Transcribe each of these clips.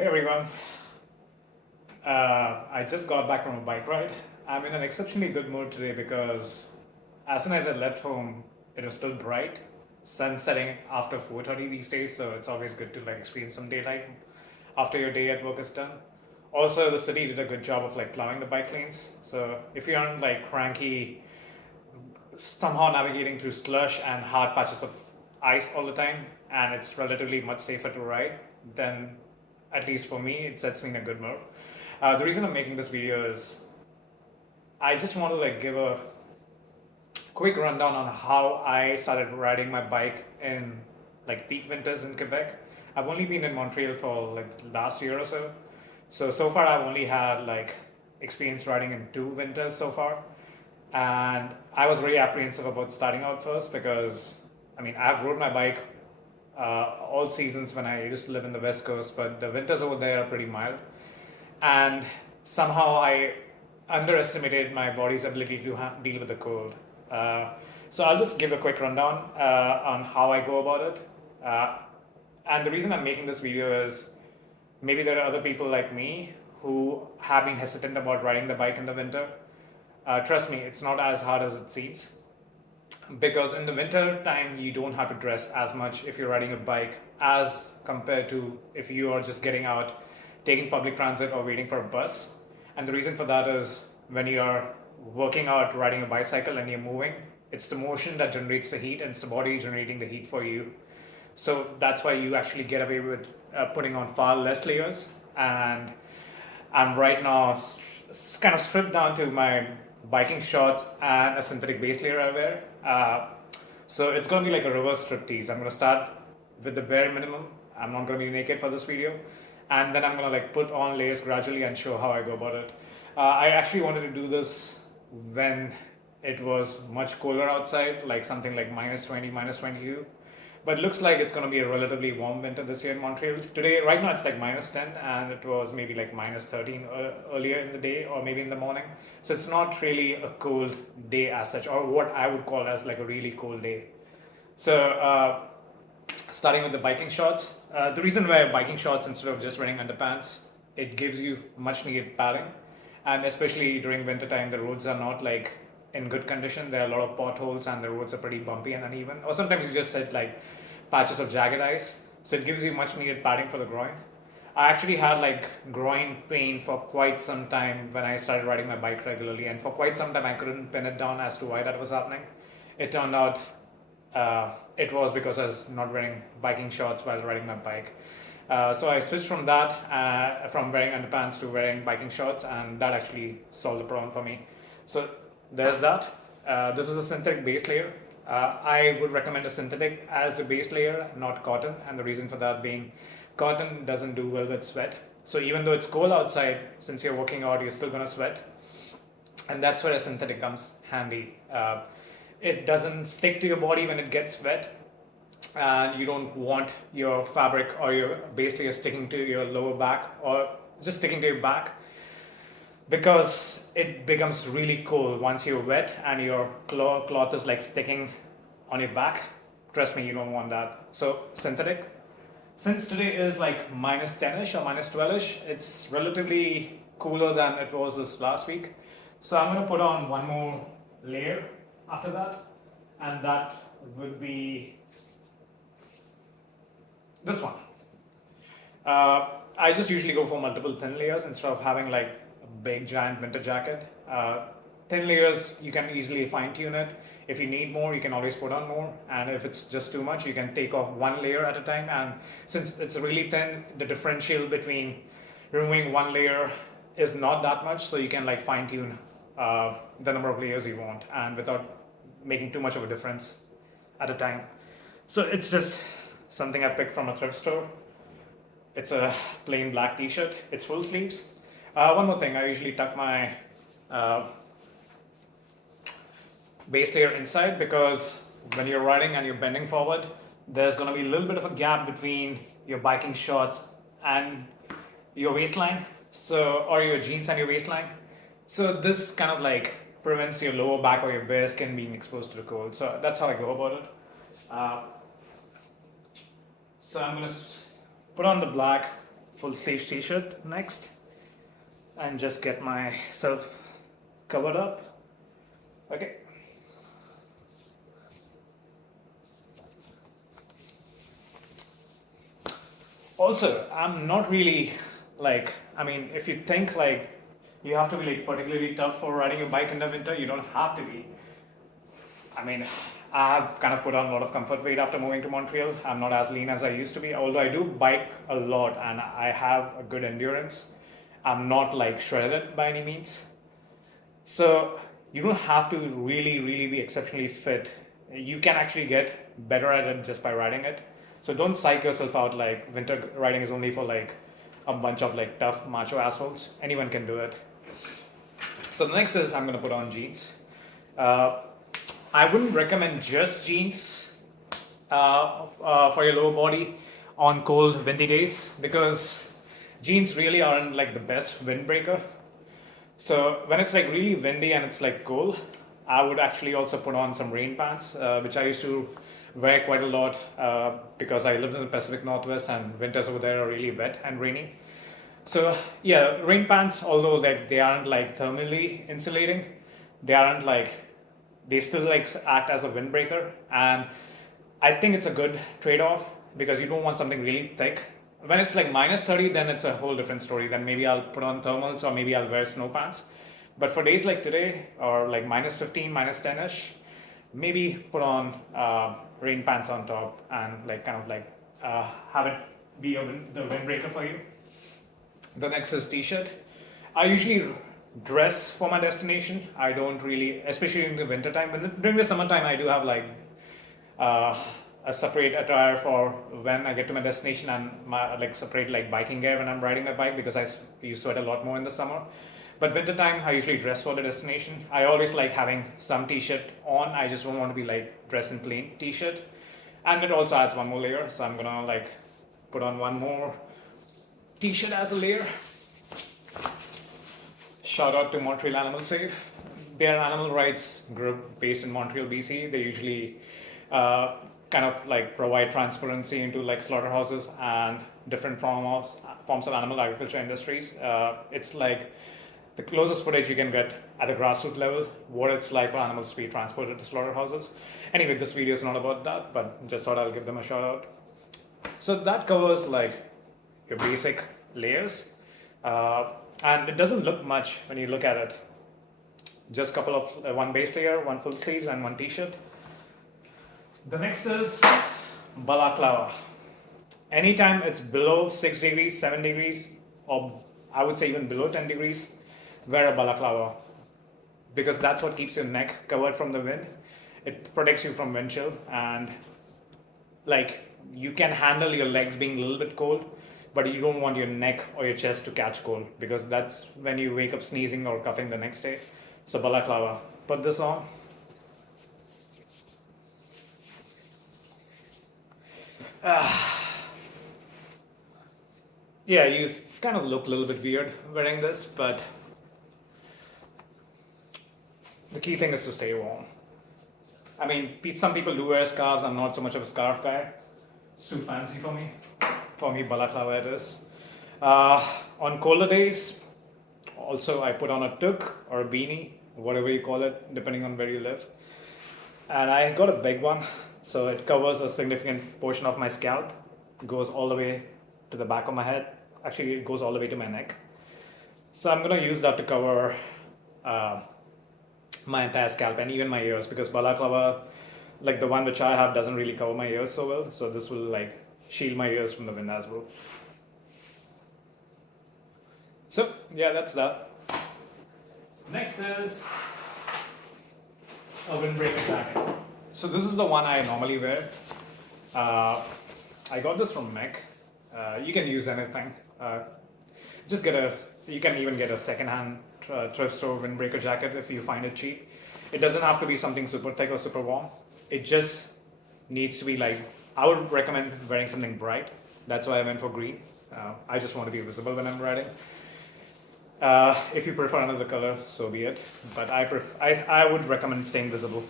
Hey everyone, I just got back from a bike ride. I'm in an exceptionally good mood today because as soon as I left home, it was still bright, sun setting after 4:30 these days, so it's always good to like experience some daylight after your day at work is done. Also, the city did a good job of like plowing the bike lanes, so if you aren't like cranky, somehow navigating through slush and hard patches of ice all the time, and it's relatively much safer to ride, then at least for me, it sets me in a good mood. The reason I'm making this video is I just want to like give a quick rundown on how I started riding my bike in like peak winters in Quebec. I've only been in Montreal for like last year or so. So far I've only had like experience riding in 2 winters so far. And I was very apprehensive about starting out first because I mean I've rode my bike all seasons when I used to live in the West Coast, but the winters over there are pretty mild. And somehow I underestimated my body's ability to deal with the cold. Uh, so I'll just give a quick rundown on how I go about it. Uh, and the reason I'm making this video is maybe there are other people like me who have been hesitant about riding the bike in the winter. Trust me, it's not as hard as it seems because in the winter time you don't have to dress as much if you're riding a bike as compared to if you are just getting out taking public transit or waiting for a bus. And the reason for that is when you are working out riding a bicycle and you're moving, it's the motion that generates the heat and it's the body generating the heat for you. So that's why you actually get away with putting on far less layers. And I'm right now kind of stripped down to my biking shorts and a synthetic base layer I wear. So it's going to be like a reverse striptease. I'm going to start with the bare minimum. I'm not going to be naked for this video. And then I'm going to like put on layers gradually and show how I go about it. I actually wanted to do this when it was much colder outside, like something like minus 20, minus 22. But it looks like it's going to be a relatively warm winter this year in Montreal. Today, right now, it's like minus 10, and it was maybe like minus 13 earlier in the day or maybe in the morning. So it's not really a cold day as such, or what I would call as like a really cold day. So, starting with the biking shorts, the reason why biking shorts instead of just wearing underpants, it gives you much needed padding. And especially during winter time, the roads are not like in good condition. There are a lot of potholes and the roads are pretty bumpy and uneven. Or sometimes you just hit like patches of jagged ice. So it gives you much needed padding for the groin. I actually had like groin pain for quite some time when I started riding my bike regularly, and for quite some time I couldn't pin it down as to why that was happening. It turned out it was because I was not wearing biking shorts while riding my bike. So I switched from that, from wearing underpants to wearing biking shorts, and that actually solved the problem for me. So there's that. This is a synthetic base layer. I would recommend a synthetic as a base layer, not cotton, and the reason for that being cotton doesn't do well with sweat. So even though it's cold outside, since you're working out, you're still gonna sweat, and that's where a synthetic comes handy. It doesn't stick to your body when it gets wet, and you don't want your fabric or your base layer sticking to your lower back or just sticking to your back because it becomes really cold once you're wet and your cloth is like sticking on your back. Trust me, you don't want that. So synthetic. Since today is like minus 10ish or minus 12ish, it's relatively cooler than it was this last week. So I'm going to put on one more layer after that, and that would be this one. I just usually go for multiple thin layers instead of having like a big giant winter jacket. Thin layers, you can easily fine tune it. If you need more, you can always put on more. And if it's just too much, you can take off one layer at a time. And since it's really thin, the differential between removing one layer is not that much. So you can like fine tune the number of layers you want and without making too much of a difference at a time. So it's just something I picked from a thrift store. It's a plain black t-shirt. It's full sleeves. One more thing, I usually tuck my uh, base layer inside because when you're riding and you're bending forward, there's going to be a little bit of a gap between your biking shorts and your waistline, so or your jeans and your waistline. So this kind of like prevents your lower back or your bare skin being exposed to the cold. So that's how I go about it. Uh, so I'm gonna put on the black full sleeve t-shirt next, and just get myself covered up. Okay. Also, I'm not really like, I mean, if you think like you have to be like particularly tough for riding a bike in the winter, you don't have to be. I mean, I have kind of put on a lot of comfort weight after moving to Montreal. I'm not as lean as I used to be, although I do bike a lot and I have a good endurance. I'm not like shredded by any means. So you don't have to really be exceptionally fit. You can actually get better at it just by riding it. So don't psych yourself out like winter riding is only for like a bunch of like tough macho assholes. Anyone can do it. So the next is I'm gonna put on jeans. Uh, I wouldn't recommend just jeans for your lower body on cold windy days because jeans really aren't like the best windbreaker. So when it's like really windy and it's like cold, I would actually also put on some rain pants, which I used to wear quite a lot because I lived in the Pacific Northwest and winters over there are really wet and rainy. So yeah, rain pants, although like they aren't like thermally insulating, they aren't like they still like act as a windbreaker, and I think it's a good trade-off because you don't want something really thick. When it's like minus 30, then it's a whole different story. Then maybe I'll put on thermals or maybe I'll wear snow pants. But for days like today or like minus 15, minus 10-ish, maybe put on rain pants on top and like kind of like have it be the windbreaker for you. The next is t-shirt. I usually dress for my destination. I don't really, especially in the winter time. But during the summertime, I do have like uh, a separate attire for when I get to my destination and my like separate like biking gear when I'm riding my bike because you sweat a lot more in the summer. But winter time, I usually dress for the destination. I always like having some t-shirt on. I just don't want to be like dressed in plain t-shirt. And it also adds one more layer. So I'm gonna like put on one more t-shirt as a layer. Shout out to Montreal Animal Safe. They're an animal rights group based in Montreal, BC. They usually kind of like provide transparency into like slaughterhouses and different forms of animal agriculture industries. It's like the closest footage you can get at the grassroots level, what it's like for animals to be transported to slaughterhouses. Anyway, this video is not about that, but just thought I'll give them a shout out. So that covers like your basic layers. And it doesn't look much when you look at it. Just a couple of one base layer, one full sleeves, and one t-shirt. The next is balaclava. Anytime it's below 6 degrees, 7 degrees, or I would say even below 10 degrees, wear a balaclava because that's what keeps your neck covered from the wind. It protects you from wind chill, and like you can handle your legs being a little bit cold, but you don't want your neck or your chest to catch cold because that's when you wake up sneezing or coughing the next day. So balaclava, put this on. Yeah, you kind of look a little bit weird wearing this, but the key thing is to stay warm. I mean, some people do wear scarves. I'm not so much of a scarf guy. It's too fancy for me. For me, balaclava it is. On colder days, also I put on a toque or a beanie, whatever you call it, depending on where you live. And I got a big one, so it covers a significant portion of my scalp. It goes all the way to the back of my head. Actually, it goes all the way to my neck. So I'm gonna use that to cover my entire scalp and even my ears because balaclava, like the one which I have, doesn't really cover my ears so well. So this will like shield my ears from the wind as well. So yeah, that's that. Next is a windbreaker jacket. So this is the one I normally wear. I got this from Mech. You can use anything. Just you can even get a second-hand thrift store windbreaker jacket if you find it cheap. It doesn't have to be something super thick or super warm. It just needs to be like, I would recommend wearing something bright. That's why I went for green. I just want to be visible when I'm riding. If you prefer another color, so be it. But I would recommend staying visible.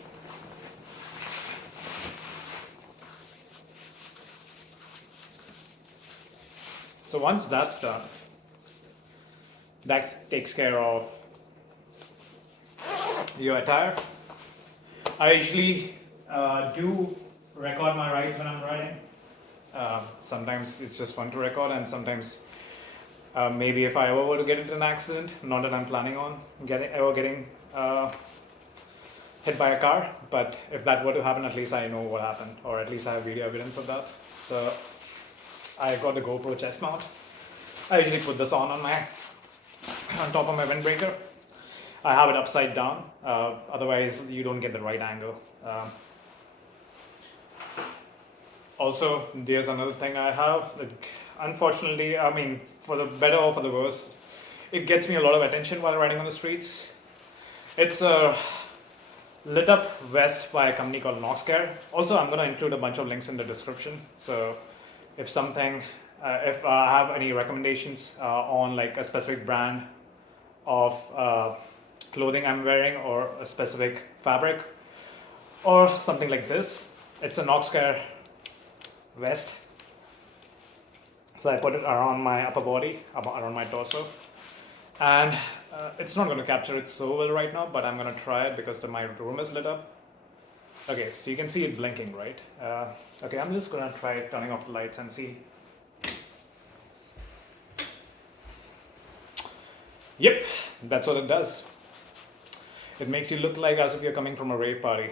So once that's done, that takes care of your attire. I usually do record my rides when I'm riding. Sometimes it's just fun to record, and sometimes maybe if I ever were to get into an accident, not that I'm planning on getting hit by a car, but if that were to happen, at least I know what happened, or at least I have video evidence of that. So I got the GoPro chest mount. I usually put this on top of my windbreaker. I have it upside down, otherwise you don't get the right angle. Also, there's another thing I have. Like, unfortunately, I mean, for the better or for the worse, it gets me a lot of attention while riding on the streets. It's a lit up vest by a company called Noxcare. Also, I'm going to include a bunch of links in the description. So if I have any recommendations on like a specific brand of clothing I'm wearing, or a specific fabric, or something like this, it's a Noxcare vest. So I put it around my upper body, around my torso, and it's not going to capture it so well right now, but I'm going to try it because my room is lit up. Okay, so you can see it blinking, right? Okay, I'm just going to try turning off the lights and see. Yep, that's what it does. It makes you look like as if you're coming from a rave party.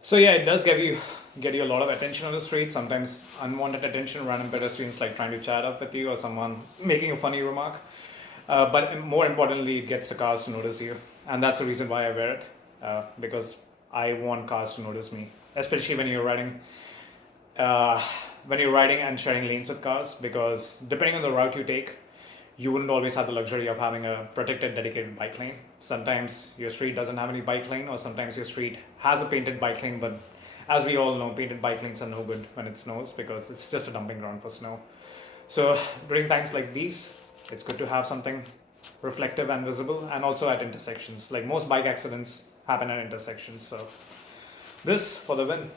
So yeah, it does get you a lot of attention on the street, sometimes unwanted attention, random pedestrians like trying to chat up with you, or someone making a funny remark. But more importantly, it gets the cars to notice you. And that's the reason why I wear it, because I want cars to notice me, especially when you're riding and sharing lanes with cars, because depending on the route you take, you wouldn't always have the luxury of having a protected, dedicated bike lane. Sometimes your street doesn't have any bike lane, or sometimes your street has a painted bike lane, but as we all know, painted bike lanes are no good when it snows, because it's just a dumping ground for snow. So during times like these, it's good to have something reflective and visible, and also at intersections. Like most bike accidents happen at intersections, so this for the win.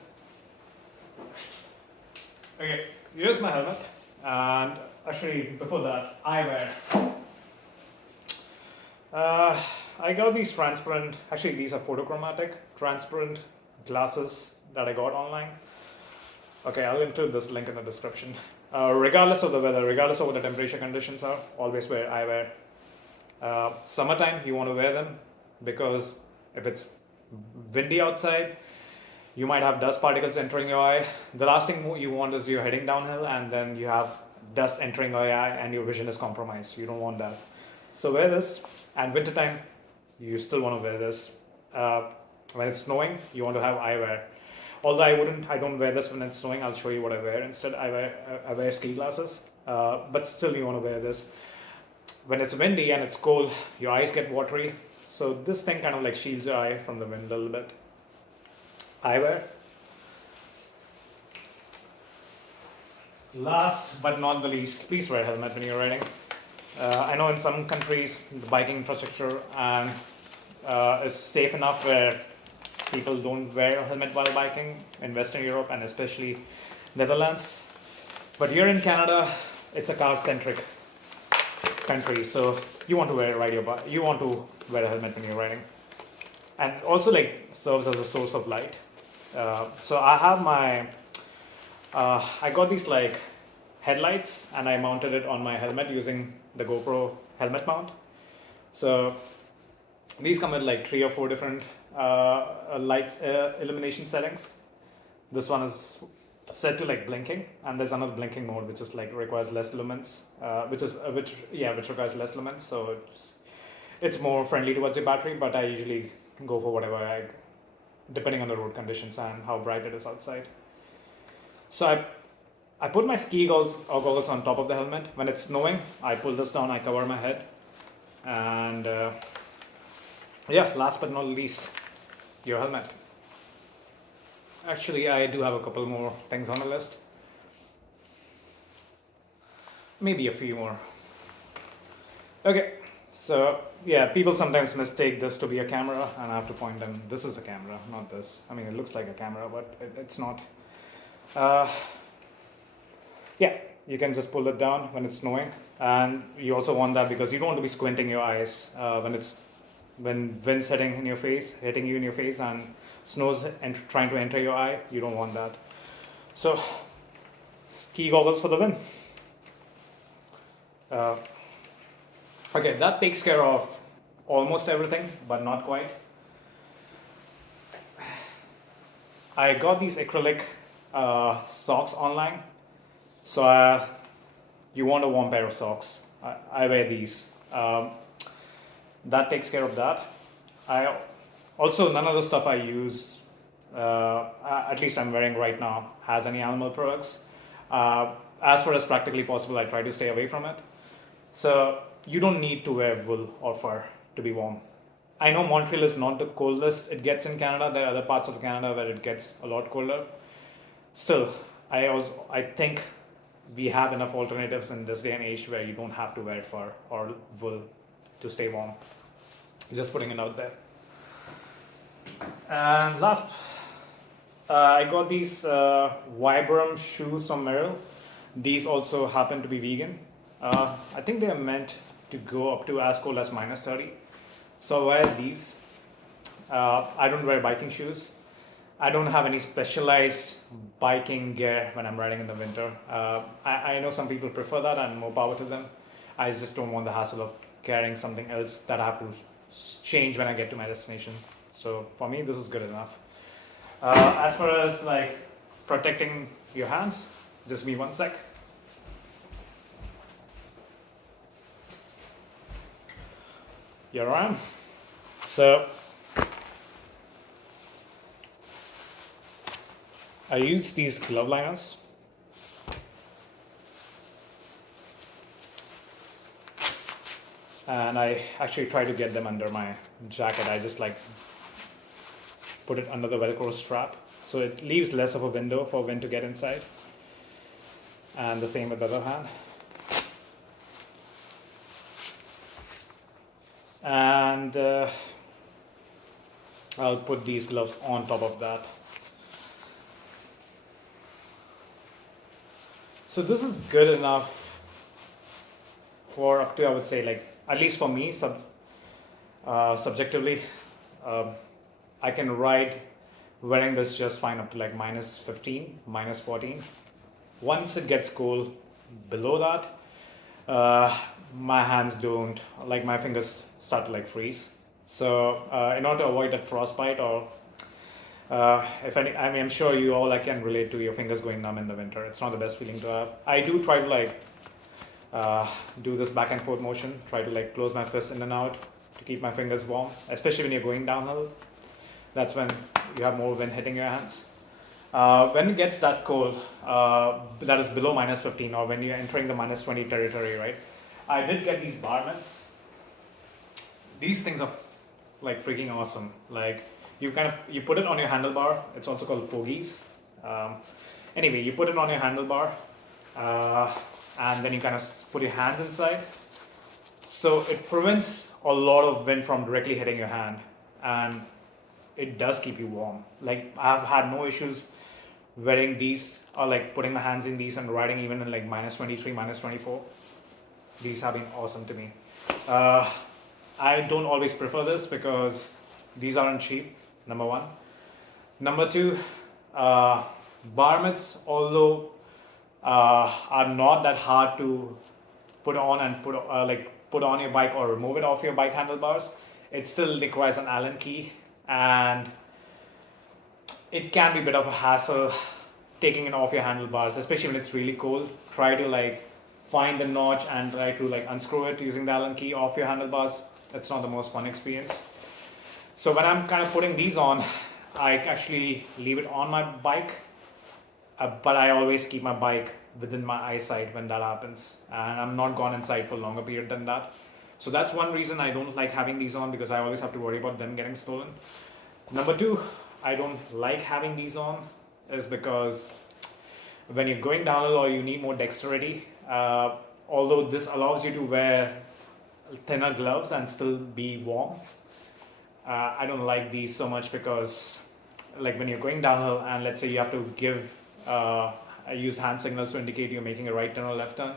Okay, here's my helmet, and actually before that, eyewear. I got these transparent, actually these are photochromatic, transparent glasses that I got online. Okay, I'll include this link in the description. Regardless of the weather, regardless of what the temperature conditions are, always wear eyewear. Summertime, you want to wear them because if it's windy outside, you might have dust particles entering your eye. The last thing you want is you're heading downhill and then you have dust entering your eye and your vision is compromised. You don't want that. So wear this. And wintertime, you still want to wear this. When it's snowing, you want to have eyewear. Although I don't wear this when it's snowing. I'll show you what I wear instead. I wear ski glasses. But still you want to wear this. When it's windy and it's cold, your eyes get watery. So this thing kind of like shields your eye from the wind a little bit. Eyewear. Last but not the least, please wear a helmet when you're riding. I know in some countries the biking infrastructure is safe enough where people don't wear a helmet while biking in Western Europe and especially Netherlands. But here in Canada, it's a car-centric country, so you want to wear a helmet when you're riding, and also like serves as a source of light. So I have I got these like headlights and I mounted it on my helmet using the GoPro helmet mount. So these come with like 3 or 4 different lights illumination settings. This one is set to like blinking, and there's another blinking mode which is like requires less lumens, which requires less lumens. So it's more friendly towards your battery, but I usually go for whatever depending on the road conditions and how bright it is outside. So I put my ski goggles on top of the helmet. When it's snowing, I pull this down, I cover my head, and last but not least, your helmet. Actually, I do have a couple more things on the list. Maybe a few more. Okay, So yeah, people sometimes mistake this to be a camera, and I have to point them. This is a camera, not this. I mean, it looks like a camera, but it's not. Uh, yeah, you can just pull it down when it's snowing, and you also want that because you don't want to be squinting your eyes when wind's hitting you in your face, and snow's trying to enter your eye. You don't want that. So ski goggles for the win. Uh, okay, that takes care of almost everything, but not quite. I got these acrylic socks online. So you want a warm pair of socks. I wear these. That takes care of that. I also none of the stuff I use, at least I'm wearing right now, has any animal products. As far as practically possible, I try to stay away from it. So you don't need to wear wool or fur to be warm. I know Montreal is not the coldest it gets in Canada. There are other parts of Canada where it gets a lot colder. Still, I think we have enough alternatives in this day and age where you don't have to wear fur or wool to stay warm. Just putting it out there. And last, I got these Vibram shoes from Merrill. These also happen to be vegan. I think they are meant to go up to as cold as -30. So I wear these. I don't wear biking shoes. I don't have any specialized biking gear when I'm riding in the winter. I know some people prefer that, and more power to them. I just don't want the hassle of carrying something else that I have to change when I get to my destination. So for me, this is good enough. As far as like protecting your hands, just give me 1 sec. Here I am. So I use these glove liners. And I actually try to get them under my jacket. I just like put it under the Velcro strap, so it leaves less of a window for wind to get inside. And the same with the other hand. And I'll put these gloves on top of that. So this is good enough for up to, I would say, like, at least for me, subjectively, I can ride wearing this just fine up to like -15, -14. Once it gets cold below that, my hands don't, like my fingers start to like freeze. So in order to avoid that frostbite, or if any, I mean, I'm sure you all can relate to your fingers going numb in the winter. It's not the best feeling to have. I do try to like do this back and forth motion, try to like close my fists in and out to keep my fingers warm, especially when you're going downhill. That's when you have more wind hitting your hands. When it gets that cold, that is below -15, or when you're entering the -20 territory, right? I did get these bar mitts. These things are like freaking awesome. Like you put it on your handlebar. It's also called pogies. Anyway, you put it on your handlebar, and then you kind of put your hands inside. So it prevents a lot of wind from directly hitting your hand, and it does keep you warm. Like I've had no issues wearing these, or like putting my hands in these and riding even in like -23, -24. These have been awesome to me. I don't always prefer this because these aren't cheap, number one. Number two, bar mitts, although are not that hard to put on and put on your bike or remove it off your bike handlebars, it still requires an Allen key, and it can be a bit of a hassle taking it off your handlebars, especially when it's really cold. Try to like find the notch and try to like unscrew it using the Allen key off your handlebars. It's not the most fun experience. So when I'm kind of putting these on, I actually leave it on my bike, but I always keep my bike within my eyesight when that happens, and I'm not gone inside for a longer period than that. So that's one reason I don't like having these on, because I always have to worry about them getting stolen. Number two, I don't like having these on is because when you're going downhill or you need more dexterity, although this allows you to wear thinner gloves and still be warm. I don't like these so much because, like, when you're going downhill and let's say you have to give, I use hand signals to indicate you're making a right turn or left turn.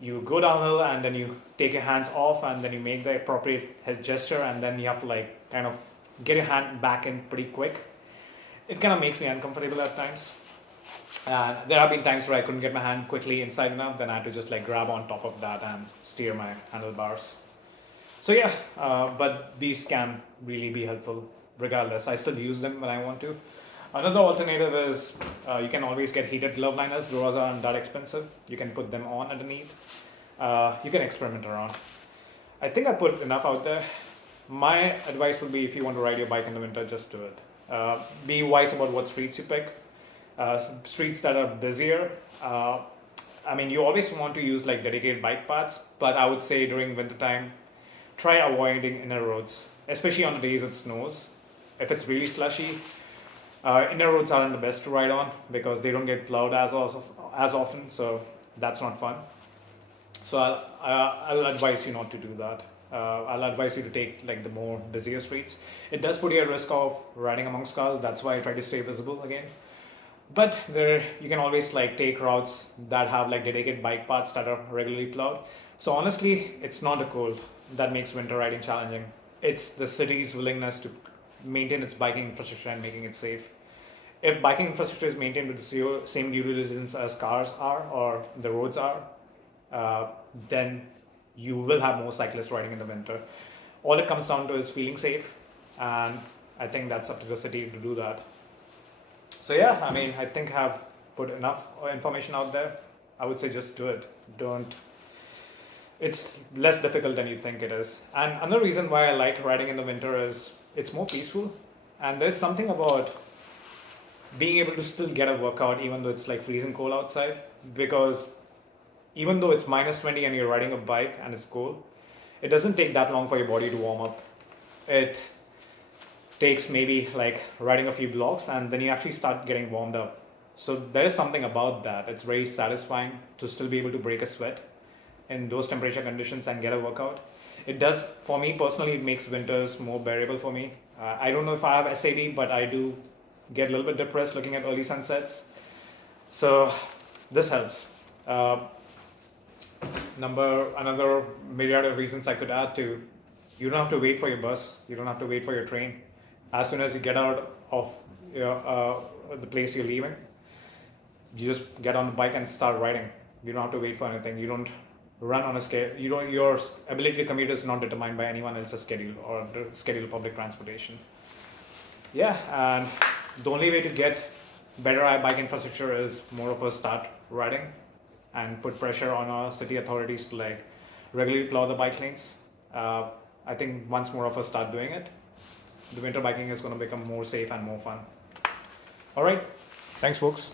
You go downhill and then you take your hands off and then you make the appropriate head gesture and then you have to like kind of get your hand back in pretty quick. It kind of makes me uncomfortable at times. And there have been times where I couldn't get my hand quickly inside enough, then I had to just like grab on top of that and steer my handlebars. So yeah, but these can really be helpful regardless. I still use them when I want to. Another alternative is you can always get heated glove liners. Those aren't that expensive. You can put them on underneath. You can experiment around. I think I put enough out there. My advice would be if you want to ride your bike in the winter, just do it. Be wise about what streets you pick. Streets that are busier. I mean, you always want to use like dedicated bike paths, but I would say during winter time, try avoiding inner roads, especially on the days it snows. If it's really slushy, inner roads aren't the best to ride on because they don't get plowed as often, so that's not fun. So I'll advise you not to do that. I'll advise you to take like the more busier streets. It does put you at risk of riding amongst cars. That's why I try to stay visible again. But there, you can always like take routes that have like dedicated bike paths that are regularly plowed. So honestly, it's not the cold that makes winter riding challenging. It's the city's willingness to maintain its biking infrastructure and making it safe. If biking infrastructure is maintained with the same due diligence as cars are or the roads are, then you will have more cyclists riding in the winter. All it comes down to is feeling safe, and I think that's up to the city to do that. So yeah, I mean, I think I've put enough information out there. I would say just do it. Don't. It's less difficult than you think it is. And another reason why I like riding in the winter is it's more peaceful, and there's something about being able to still get a workout even though it's like freezing cold outside, because even though it's minus 20 and you're riding a bike and it's cold, it doesn't take that long for your body to warm up. It takes maybe like riding a few blocks and then you actually start getting warmed up. So there is something about that. It's very satisfying to still be able to break a sweat in those temperature conditions and get a workout. It does, for me personally, it makes winters more bearable for me. I don't know if I have SAD, but I do get a little bit depressed looking at early sunsets. So this helps. Another myriad of reasons I could add to, you don't have to wait for your bus, you don't have to wait for your train. As soon as you get out of the place you're leaving, you just get on the bike and start riding. You don't have to wait for anything. You don't run on a schedule. Your ability to commute is not determined by anyone else's schedule or the schedule of public transportation. Yeah, and the only way to get better bike infrastructure is more of us start riding and put pressure on our city authorities to like regularly plow the bike lanes. I think once more of us start doing it, the winter biking is going to become more safe and more fun. All right, thanks folks.